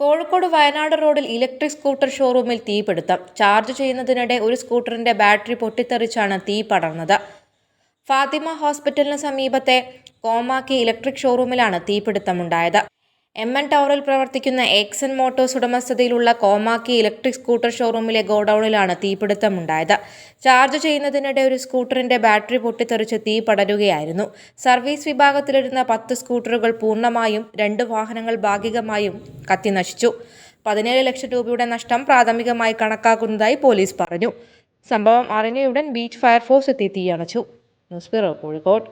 കോഴിക്കോട് വയനാട് റോഡിൽ electric scooter ഷോറൂമിൽ തീപിടുത്തം. ചാർജ് ചെയ്യുന്നതിനിടെ ഒരു സ്കൂട്ടറിന്റെ ബാറ്ററി പൊട്ടിത്തെറിച്ചാണ് തീ പടർന്നത്. ഫാത്തിമ ഹോസ്പിറ്റലിന് സമീപത്തെ കോമാക്കി ഇലക്ട്രിക് ഷോറൂമിലാണ് തീപിടുത്തമുണ്ടായത്. MN ടവറിൽ പ്രവർത്തിക്കുന്ന എക്സൺ മോട്ടോഴ്സ് ഉടമസ്ഥതയിലുള്ള കോമാക്കി ഇലക്ട്രിക് സ്കൂട്ടർ ഷോറൂമിലെ ഗോഡൌണിലാണ് തീപിടുത്തമുണ്ടായത്. ചാർജ് ചെയ്യുന്നതിനിടെ ഒരു സ്കൂട്ടറിന്റെ ബാറ്ററി പൊട്ടിത്തെറിച്ച് തീ പടരുകയായിരുന്നു. സർവീസ് വിഭാഗത്തിലിരുന്ന 10 സ്കൂട്ടറുകൾ പൂർണ്ണമായും, 2 വാഹനങ്ങൾ ഭാഗികമായും കത്തിനശിച്ചു. 17 ലക്ഷം രൂപയുടെ നഷ്ടം പ്രാഥമികമായി കണക്കാക്കുന്നതായി പോലീസ് പറഞ്ഞു. സംഭവം അറിഞ്ഞയുടൻ ബീച്ച് ഫയർഫോഴ്സ് എത്തി തീയണച്ചു. News bureau, Kozhikode.